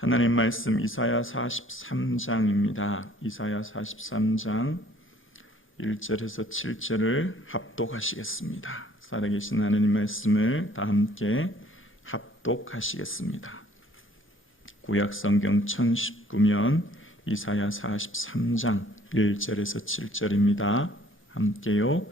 하나님 말씀 이사야 43장입니다. 이사야 43장 1절에서 7절을 합독하시겠습니다. 살아계신 하나님 말씀을 다 함께 합독하시겠습니다. 구약성경 1019면 이사야 43장 1절에서 7절입니다. 함께요.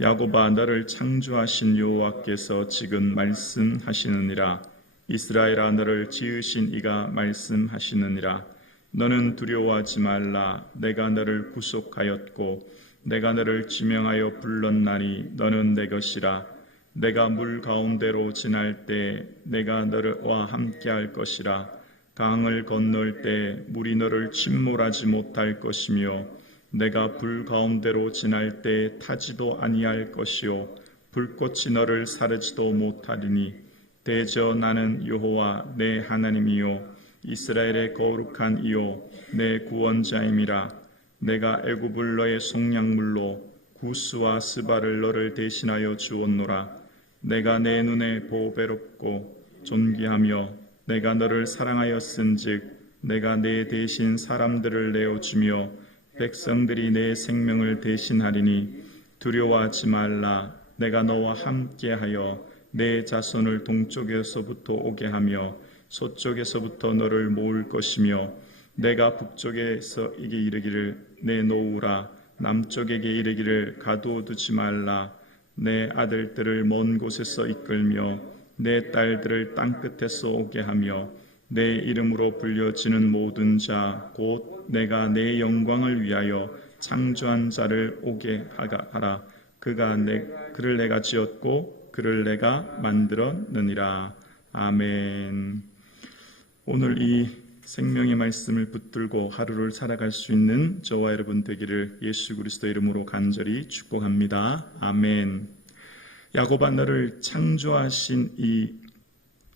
야곱아, 너를 창조하신 여호와께서 지금 말씀하시느니라. 이스라엘아, 너를 지으신 이가 말씀하시느니라. 너는 두려워하지 말라. 내가 너를 구속하였고 내가 너를 지명하여 불렀나니 너는 내 것이라. 내가 물 가운데로 지날 때 내가 너와 함께할 것이라. 강을 건널 때 물이 너를 침몰하지 못할 것이며 내가 불 가운데로 지날 때 타지도 아니할 것이요 불꽃이 너를 사르지도 못하리니 대저 나는 여호와 내 하나님이요 이스라엘의 거룩한 이요 내 구원자임이라. 내가 애굽을 너의 속량물로 구스와 스바를 너를 대신하여 주었노라. 내가 내 눈에 보배롭고 존귀하며 내가 너를 사랑하였은즉 내가 내 대신 사람들을 내어주며 백성들이 내 생명을 대신하리니 두려워하지 말라. 내가 너와 함께하여 내 자손을 동쪽에서부터 오게 하며 서쪽에서부터 너를 모을 것이며 내가 북쪽에서 이게 이르기를 내놓으라. 남쪽에게 이르기를 가두어두지 말라. 내 아들들을 먼 곳에서 이끌며 내 딸들을 땅끝에서 오게 하며 내 이름으로 불려지는 모든 자 곧 내가 내 영광을 위하여 창조한 자를 오게 하라. 그를 내가 지었고 그를 내가 만들었느니라. 아멘. 오늘 이 생명의 말씀을 붙들고 하루를 살아갈 수 있는 저와 여러분 되기를 예수 그리스도 이름으로 간절히 축복합니다. 아멘. 야곱아, 너를 창조하신 이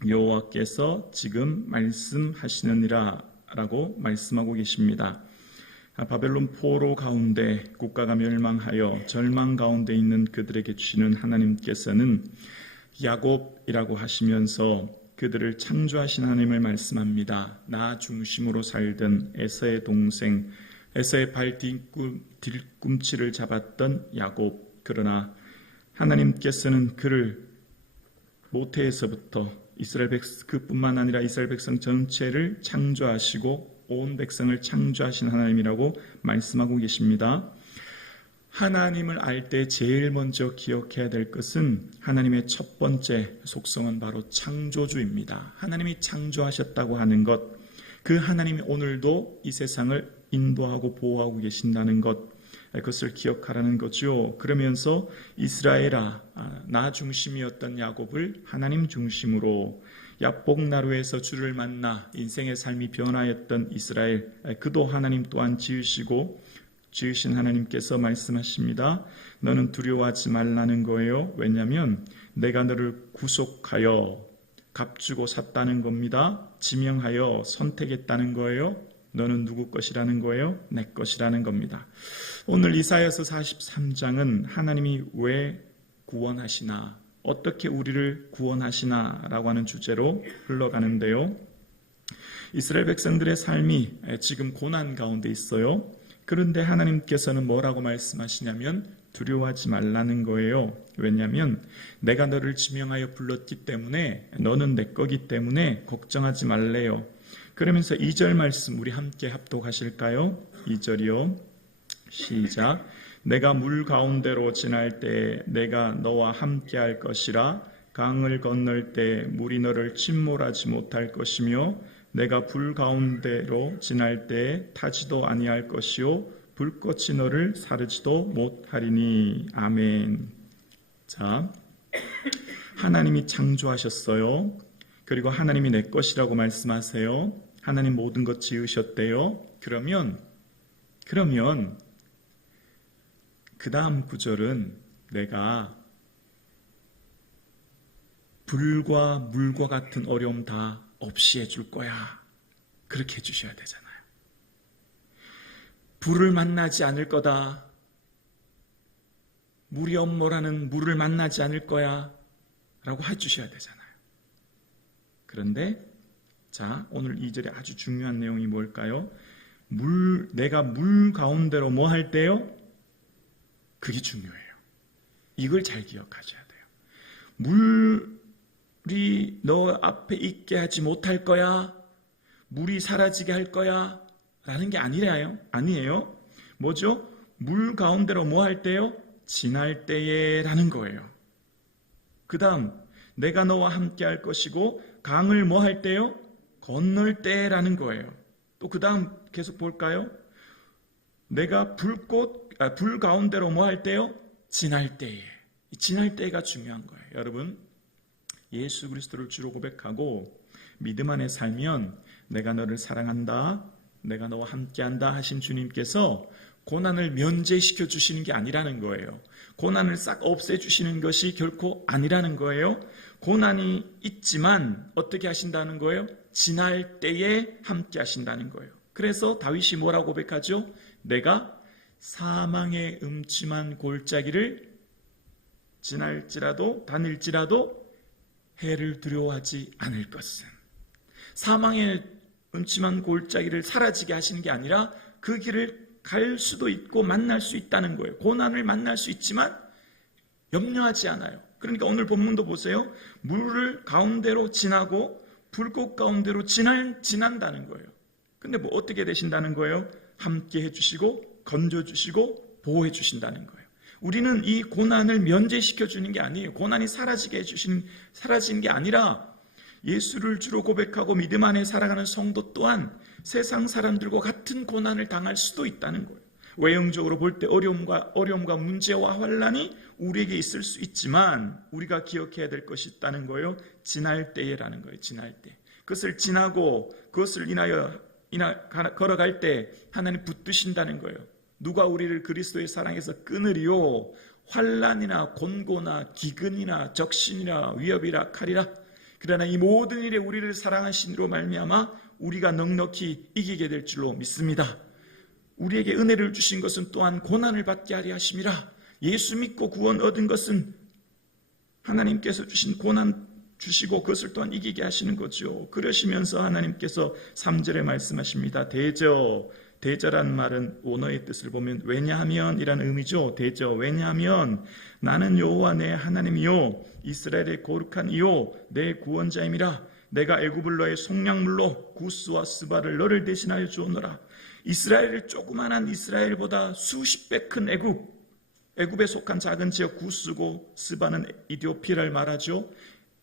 여호와께서 지금 말씀하시느니라 라고 말씀하고 계십니다. 바벨론 포로 가운데 국가가 멸망하여 절망 가운데 있는 그들에게 주시는 하나님께서는 야곱이라고 하시면서 그들을 창조하신 하나님을 말씀합니다. 나 중심으로 살던 에서의 동생, 에서의 발 뒤꿈치를 잡았던 야곱. 그러나 하나님께서는 그를 모태에서부터 그뿐만 아니라 이스라엘 백성 전체를 창조하시고 온 백성을 창조하신 하나님이라고 말씀하고 계십니다. 하나님을 알 때 제일 먼저 기억해야 될 것은 하나님의 첫 번째 속성은 바로 창조주입니다. 하나님이 창조하셨다고 하는 것, 그 하나님이 오늘도 이 세상을 인도하고 보호하고 계신다는 것, 그것을 기억하라는 거죠. 그러면서 이스라엘아, 나 중심이었던 야곱을 하나님 중심으로, 야복나루에서 주를 만나 인생의 삶이 변화했던 이스라엘, 그도 하나님 또한 지으신 하나님께서 말씀하십니다. 너는 두려워하지 말라는 거예요. 왜냐하면 내가 너를 구속하여 값주고 샀다는 겁니다. 지명하여 선택했다는 거예요. 너는 누구 것이라는 거예요? 내 것이라는 겁니다. 오늘 이사야서 43장은 하나님이 왜 구원하시나, 어떻게 우리를 구원하시나 라고 하는 주제로 흘러가는데요. 이스라엘 백성들의 삶이 지금 고난 가운데 있어요. 그런데 하나님께서는 뭐라고 말씀하시냐면 두려워하지 말라는 거예요. 왜냐하면 내가 너를 지명하여 불렀기 때문에, 너는 내 거기 때문에 걱정하지 말래요. 그러면서 2절 말씀 우리 함께 합독하실까요? 2절이요. 시작. 내가 물 가운데로 지날 때 내가 너와 함께 할 것이라. 강을 건널 때 물이 너를 침몰하지 못할 것이며 내가 불 가운데로 지날 때 타지도 아니할 것이요 불꽃이 너를 사르지도 못하리니. 아멘. 자, 하나님이 창조하셨어요. 그리고 하나님이 내 것이라고 말씀하세요. 하나님 모든 것 지으셨대요. 그러면 그 다음 구절은 내가 불과 물과 같은 어려움 다 없이 해줄 거야. 그렇게 해주셔야 되잖아요. 불을 만나지 않을 거다. 물이 엄모라는 물을 만나지 않을 거야. 라고 해주셔야 되잖아요. 그런데 자, 오늘 2절에 아주 중요한 내용이 뭘까요? 내가 물 가운데로 뭐 할 때요? 그게 중요해요. 이걸 잘 기억하셔야 돼요. 물이 너 앞에 있게 하지 못할 거야. 물이 사라지게 할 거야. 라는 게 아니에요. 뭐죠? 물 가운데로 뭐 할 때요? 지날 때에 라는 거예요. 그 다음, 내가 너와 함께 할 것이고 강을 뭐 할 때요? 건널 때라는 거예요. 또 그 다음 계속 볼까요? 내가 불 가운데로 뭐 할 때요? 지날 때에. 지날 때가 중요한 거예요. 여러분, 예수 그리스도를 주로 고백하고 믿음 안에 살면 내가 너를 사랑한다, 내가 너와 함께한다 하신 주님께서 고난을 면제시켜 주시는 게 아니라는 거예요. 고난을 싹 없애주시는 것이 결코 아니라는 거예요. 고난이 있지만 어떻게 하신다는 거예요? 지날 때에 함께 하신다는 거예요. 그래서 다윗이 뭐라고 고백하죠? 내가 사망의 음침한 골짜기를 지날지라도 다닐지라도 해를 두려워하지 않을 것은. 사망의 음침한 골짜기를 사라지게 하시는 게 아니라 그 길을 갈 수도 있고 만날 수 있다는 거예요. 고난을 만날 수 있지만 염려하지 않아요. 그러니까 오늘 본문도 보세요. 물을 가운데로 지나고 불꽃 가운데로 지난다는 거예요. 근데 뭐 어떻게 되신다는 거예요? 함께 해주시고 건져주시고 보호해 주신다는 거예요. 우리는 이 고난을 면제시켜 주는 게 아니에요. 고난이 사라지는 게 아니라 예수를 주로 고백하고 믿음 안에 살아가는 성도 또한 세상 사람들과 같은 고난을 당할 수도 있다는 거예요. 외형적으로 볼 때 어려움과 문제와 환란이 우리에게 있을 수 있지만 우리가 기억해야 될 것이 있다는 거예요. 지날 때에라는 거예요. 지날 때. 그것을 지나고 그것을 인하여 걸어갈 때 하나님 붙드신다는 거예요. 누가 우리를 그리스도의 사랑에서 끊으리요? 환란이나 곤고나 기근이나 적신이나 위협이라 칼이라. 그러나 이 모든 일에 우리를 사랑하신으로 말미암아 우리가 넉넉히 이기게 될 줄로 믿습니다. 우리에게 은혜를 주신 것은 또한 고난을 받게 하려 하심이라. 예수 믿고 구원 얻은 것은 하나님께서 주신 고난 주시고 그것을 또한 이기게 하시는 거죠. 그러시면서 하나님께서 3절에 말씀하십니다. 대저란 말은 원어의 뜻을 보면 왜냐하면 이라는 의미죠. 대저, 왜냐하면 나는 여호와 내 하나님이요 이스라엘의 거룩한 이요 내 구원자임이라. 내가 애굽을 너의 속량물로 구스와 스바를 너를 대신하여 주오노라. 이스라엘을 조그만한 이스라엘보다 수십 배 큰 애굽에 속한 작은 지역 구스고 스바는 이디오피아를 말하죠.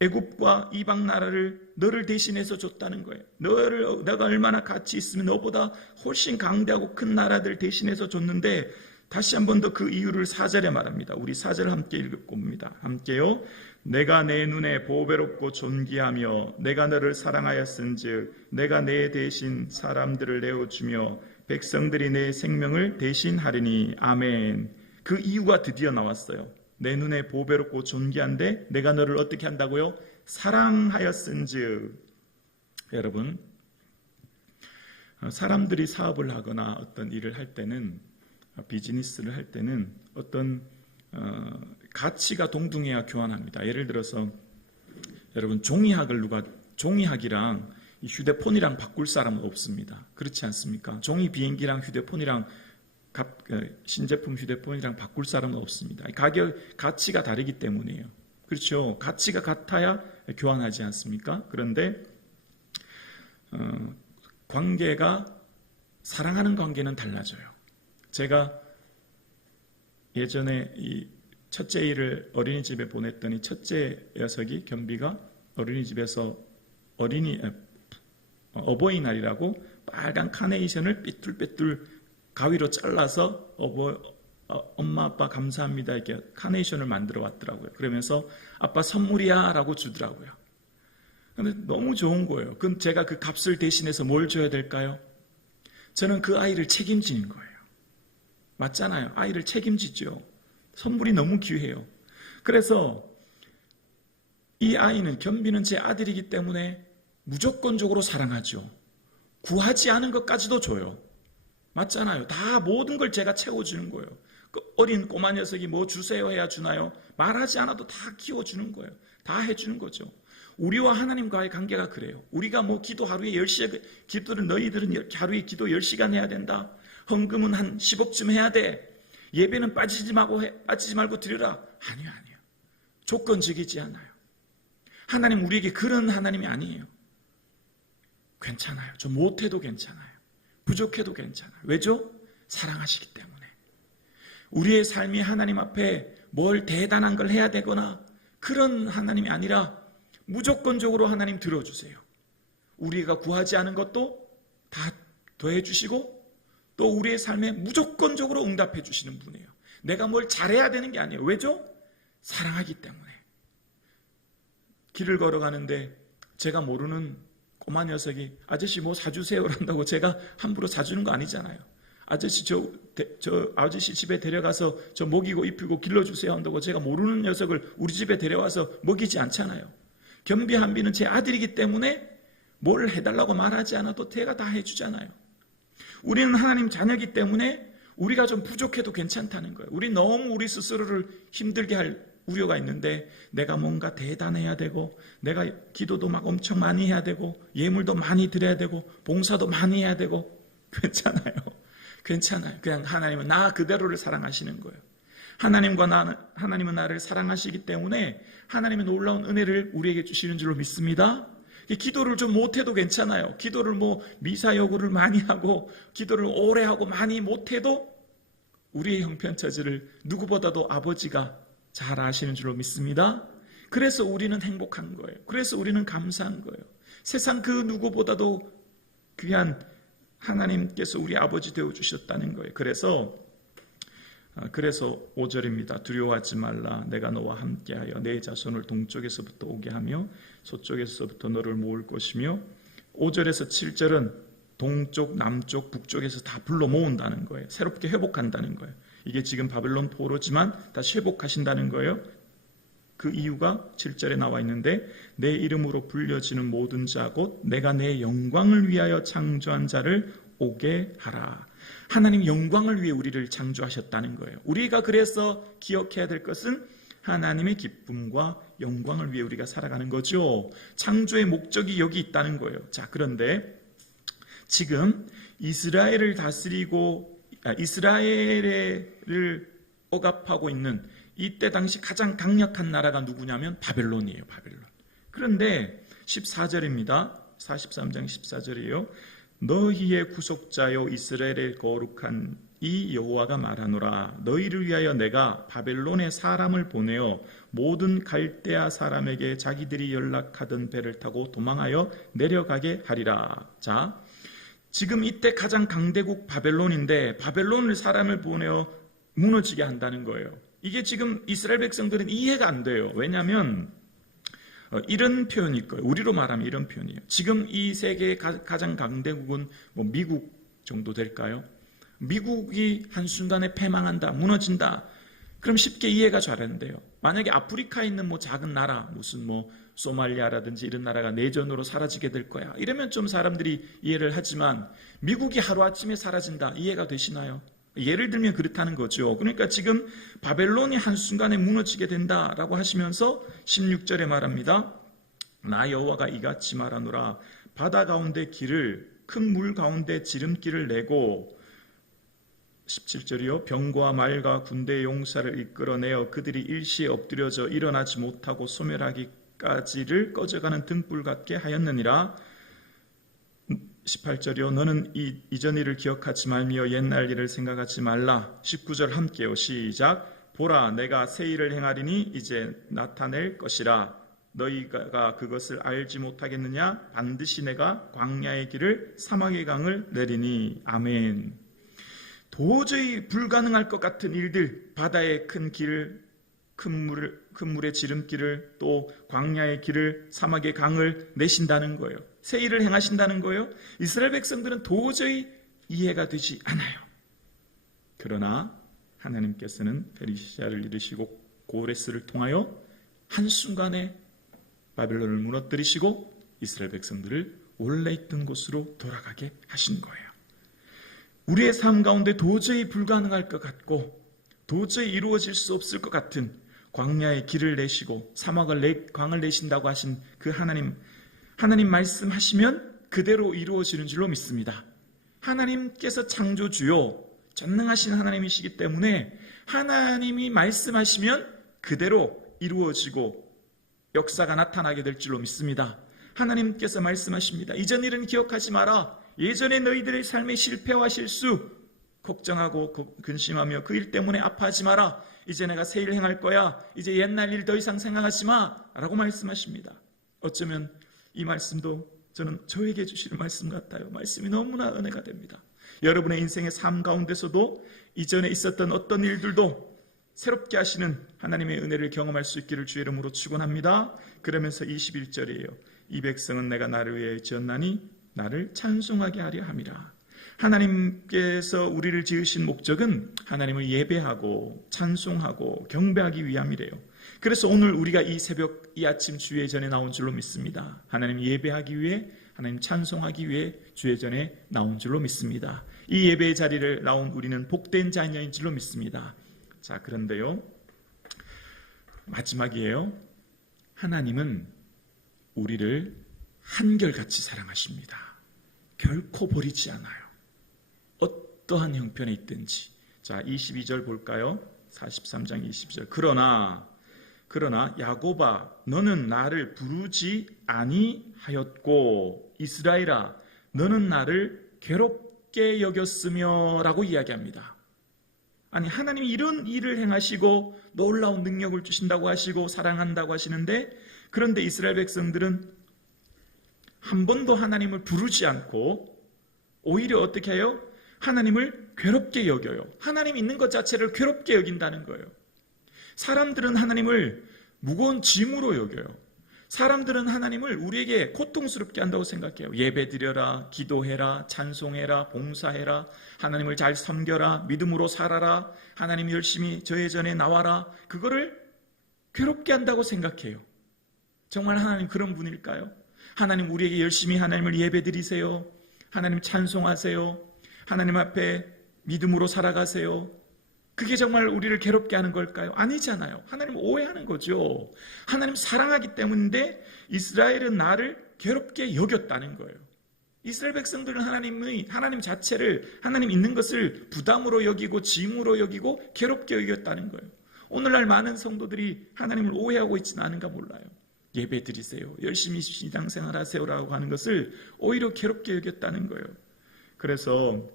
애굽과 이방 나라를 너를 대신해서 줬다는 거예요. 너가 얼마나 가치 있으면 너보다 훨씬 강대하고 큰 나라들 대신해서 줬는데 다시 한 번 더 그 이유를 4절에 말합니다. 우리 4절을 함께 읽어봅니다. 함께요. 내가 내 눈에 보배롭고 존귀하며 내가 너를 사랑하였은즉 내가 내 대신 사람들을 내어주며 백성들이 내 생명을 대신하리니 아멘. 그 이유가 드디어 나왔어요. 내 눈에 보배롭고 존귀한데 내가 너를 어떻게 한다고요? 사랑하였은즉. 여러분, 사람들이 사업을 하거나 어떤 일을 할 때는, 비즈니스를 할 때는 어떤 가치가 동등해야 교환합니다. 예를 들어서 여러분, 종이학이랑 휴대폰이랑 바꿀 사람은 없습니다. 그렇지 않습니까? 종이 비행기랑 휴대폰이랑 신제품 휴대폰이랑 바꿀 사람은 없습니다. 가치가 다르기 때문이에요. 그렇죠? 가치가 같아야 교환하지 않습니까? 그런데 사랑하는 관계는 달라져요. 제가 예전에 이 첫째 어린이집에 보냈더니 첫째 녀석이 겸비가 어린이집에서 어버이날이라고 빨간 카네이션을 삐뚤빼뚤 가위로 잘라서 엄마 아빠 감사합니다 이렇게 카네이션을 만들어 왔더라고요. 그러면서 아빠 선물이야 라고 주더라고요. 근데 너무 좋은 거예요. 그럼 제가 그 값을 대신해서 뭘 줘야 될까요? 저는 그 아이를 책임지는 거예요. 맞잖아요. 아이를 책임지죠. 선물이 너무 귀해요. 그래서 이 아이는 겸비는 제 아들이기 때문에 무조건적으로 사랑하죠. 구하지 않은 것까지도 줘요. 맞잖아요. 다 모든 걸 제가 채워주는 거예요. 그 어린 꼬마 녀석이 뭐 주세요 해야 주나요? 말하지 않아도 다 키워주는 거예요. 다 해주는 거죠. 우리와 하나님과의 관계가 그래요. 우리가 뭐 기도 하루에 10시간, 기도를 너희들은 하루에 기도 10시간 해야 된다. 헌금은 한 10억쯤 해야 돼. 예배는 빠지지 말고 드려라. 아니요. 조건적이지 않아요. 하나님 우리에게 그런 하나님이 아니에요. 괜찮아요. 좀 못해도 괜찮아요. 부족해도 괜찮아요. 왜죠? 사랑하시기 때문에. 우리의 삶이 하나님 앞에 뭘 대단한 걸 해야 되거나 그런 하나님이 아니라 무조건적으로 하나님 들어주세요. 우리가 구하지 않은 것도 다 더해주시고 또 우리의 삶에 무조건적으로 응답해 주시는 분이에요. 내가 뭘 잘해야 되는 게 아니에요. 왜죠? 사랑하기 때문에. 길을 걸어가는데 제가 모르는 꼬마 녀석이 아저씨 뭐 사주세요 한다고 제가 함부로 사주는 거 아니잖아요. 아저씨 저 아저씨 집에 데려가서 저 먹이고 입히고 길러주세요 한다고 제가 모르는 녀석을 우리 집에 데려와서 먹이지 않잖아요. 경비 한비는 제 아들이기 때문에 뭘 해달라고 말하지 않아도 걔가 다 해주잖아요. 우리는 하나님 자녀이기 때문에 우리가 좀 부족해도 괜찮다는 거예요. 우리 너무 우리 스스로를 힘들게 할 우려가 있는데 내가 뭔가 대단해야 되고 내가 기도도 막 엄청 많이 해야 되고 예물도 많이 드려야 되고 봉사도 많이 해야 되고 괜찮아요. 그냥 하나님은 나 그대로를 사랑하시는 거예요. 하나님은 나를 사랑하시기 때문에 하나님의 놀라운 은혜를 우리에게 주시는 줄로 믿습니다. 기도를 좀 못해도 괜찮아요. 기도를 뭐 미사 여구를 많이 하고 기도를 오래 하고 많이 못해도 우리의 형편처지를 누구보다도 아버지가 잘 아시는 줄로 믿습니다. 그래서 우리는 행복한 거예요. 그래서 우리는 감사한 거예요. 세상 그 누구보다도 귀한 하나님께서 우리 아버지 되어주셨다는 거예요. 그래서 5절입니다. 두려워하지 말라. 내가 너와 함께하여 내 자손을 동쪽에서부터 오게 하며 서쪽에서부터 너를 모을 것이며 5절에서 7절은 동쪽, 남쪽, 북쪽에서 다 불러 모은다는 거예요. 새롭게 회복한다는 거예요. 이게 지금 바벨론 포로지만 다시 회복하신다는 거예요. 그 이유가 7절에 나와 있는데 내 이름으로 불려지는 모든 자 곧 내가 내 영광을 위하여 창조한 자를 오게 하라. 하나님 영광을 위해 우리를 창조하셨다는 거예요. 우리가 그래서 기억해야 될 것은 하나님의 기쁨과 영광을 위해 우리가 살아가는 거죠. 창조의 목적이 여기 있다는 거예요. 자, 그런데 지금 이스라엘을 억압하고 있는 이때 당시 가장 강력한 나라가 누구냐면 바벨론이에요. 바벨론. 그런데 14절입니다. 43장 14절이에요. 너희의 구속자여 이스라엘의 거룩한 이 여호와가 말하노라. 너희를 위하여 내가 바벨론에 사람을 보내어 모든 갈대아 사람에게 자기들이 연락하던 배를 타고 도망하여 내려가게 하리라. 자, 지금 이때 가장 강대국 바벨론인데 바벨론을 사람을 보내어 무너지게 한다는 거예요. 이게 지금 이스라엘 백성들은 이해가 안 돼요. 왜냐하면 이런 표현이 있고요. 우리로 말하면 이런 표현이에요. 지금 이 세계의 가장 강대국은 뭐 미국 정도 될까요? 미국이 한순간에 패망한다, 무너진다. 그럼 쉽게 이해가 잘 안 돼요. 만약에 아프리카에 있는 뭐 작은 나라, 무슨 뭐 소말리아라든지 이런 나라가 내전으로 사라지게 될 거야. 이러면 좀 사람들이 이해를 하지만 미국이 하루아침에 사라진다. 이해가 되시나요? 예를 들면 그렇다는 거죠. 그러니까 지금 바벨론이 한순간에 무너지게 된다라고 하시면서 16절에 말합니다. 나 여호와가 이같이 말하노라. 바다 가운데 길을 큰 물 가운데 지름길을 내고 17절이요. 병과 말과 군대의 용사를 이끌어내어 그들이 일시에 엎드려져 일어나지 못하고 소멸하기까지를 꺼져가는 등불 같게 하였느니라. 18절이요. 너는 이전 일을 기억하지 말며 옛날 일을 생각하지 말라. 19절 함께요. 시작. 보라 내가 새 일을 행하리니 이제 나타낼 것이라. 너희가 그것을 알지 못하겠느냐? 반드시 내가 광야의 길을 사막의 강을 내리니. 아멘. 도저히 불가능할 것 같은 일들, 바다의 큰 길을, 큰 물의 지름길을, 또 광야의 길을, 사막의 강을 내신다는 거예요. 새 일을 행하신다는 거예요. 이스라엘 백성들은 도저히 이해가 되지 않아요. 그러나 하나님께서는 페르시아를 이르시고 고레스를 통하여 한순간에 바벨론을 무너뜨리시고 이스라엘 백성들을 원래 있던 곳으로 돌아가게 하신 거예요. 우리의 삶 가운데 도저히 불가능할 것 같고 도저히 이루어질 수 없을 것 같은 광야에 길을 내시고 광을 내신다고 하신 그 하나님 말씀하시면 그대로 이루어지는 줄로 믿습니다. 하나님께서 창조주요 전능하신 하나님이시기 때문에 하나님이 말씀하시면 그대로 이루어지고 역사가 나타나게 될 줄로 믿습니다. 하나님께서 말씀하십니다. 이전 일은 기억하지 마라. 예전에 너희들의 삶의 실패와 실수 걱정하고 근심하며 그 일 때문에 아파하지 마라. 이제 내가 새 일 행할 거야. 이제 옛날 일 더 이상 생각하지 마 라고 말씀하십니다. 어쩌면 이 말씀도 저는 저에게 주시는 말씀 같아요. 말씀이 너무나 은혜가 됩니다. 여러분의 인생의 삶 가운데서도 이전에 있었던 어떤 일들도 새롭게 하시는 하나님의 은혜를 경험할 수 있기를 주의 이름으로 축원합니다. 그러면서 21절이에요. 이 백성은 내가 나를 위해 지었나니 나를 찬송하게 하려 함이라. 하나님께서 우리를 지으신 목적은 하나님을 예배하고 찬송하고 경배하기 위함이래요. 그래서 오늘 우리가 이 새벽 이 아침 주의 전에 나온 줄로 믿습니다. 하나님 예배하기 위해 하나님 찬송하기 위해 주의 전에 나온 줄로 믿습니다. 이 예배의 자리를 나온 우리는 복된 자녀인 줄로 믿습니다. 자, 그런데요, 마지막이에요. 하나님은 우리를 한결같이 사랑하십니다. 결코 버리지 않아요. 어떠한 형편에 있든지. 자, 22절 볼까요? 43장 22절. 그러나 야곱아 너는 나를 부르지 아니하였고 이스라엘아 너는 나를 괴롭게 여겼으며 라고 이야기합니다. 아니, 하나님이 이런 일을 행하시고 놀라운 능력을 주신다고 하시고 사랑한다고 하시는데, 그런데 이스라엘 백성들은 한 번도 하나님을 부르지 않고 오히려 어떻게 해요? 하나님을 괴롭게 여겨요. 하나님 있는 것 자체를 괴롭게 여긴다는 거예요. 사람들은 하나님을 무거운 짐으로 여겨요. 사람들은 하나님을 우리에게 고통스럽게 한다고 생각해요. 예배드려라, 기도해라, 찬송해라, 봉사해라, 하나님을 잘 섬겨라, 믿음으로 살아라, 하나님 열심히 저의 전에 나와라. 그거를 괴롭게 한다고 생각해요. 정말 하나님 그런 분일까요? 하나님 우리에게 열심히 하나님을 예배드리세요. 하나님 찬송하세요. 하나님 앞에 믿음으로 살아가세요. 그게 정말 우리를 괴롭게 하는 걸까요? 아니잖아요. 하나님 오해하는 거죠. 하나님 사랑하기 때문인데 이스라엘은 나를 괴롭게 여겼다는 거예요. 이스라엘 백성들은 하나님 자체를, 하나님 있는 것을 부담으로 여기고 짐으로 여기고 괴롭게 여겼다는 거예요. 오늘날 많은 성도들이 하나님을 오해하고 있지는 않은가 몰라요. 예배 드리세요, 열심히 신앙생활 하세요라고 하는 것을 오히려 괴롭게 여겼다는 거예요. 그래서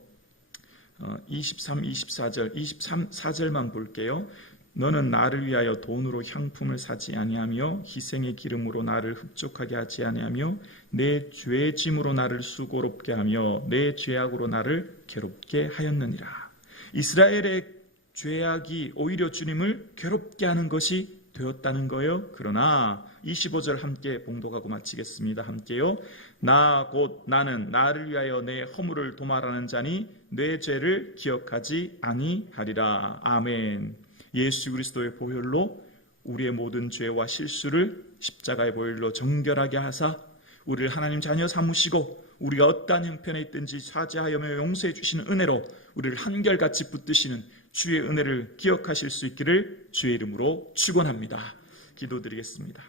23, 24절, 24절만 볼게요. 너는 나를 위하여 돈으로 향품을 사지 아니하며 희생의 기름으로 나를 흡족하게 하지 아니하며 내 죄 짐으로 나를 수고롭게 하며 내 죄악으로 나를 괴롭게 하였느니라. 이스라엘의 죄악이 오히려 주님을 괴롭게 하는 것이 되었다는 거예요. 그러나 25절 함께 봉독하고 마치겠습니다. 함께요. 나 곧 나는 나를 위하여 내 허물을 도말하는 자니 내 죄를 기억하지 아니하리라. 아멘. 예수 그리스도의 보혈로 우리의 모든 죄와 실수를 십자가의 보혈로 정결하게 하사 우리를 하나님 자녀 삼으시고 우리가 어떠한 형편에 있든지 사죄하여며 용서해 주시는 은혜로 우리를 한결같이 붙드시는 주의 은혜를 기억하실 수 있기를 주의 이름으로 축원합니다. 기도드리겠습니다.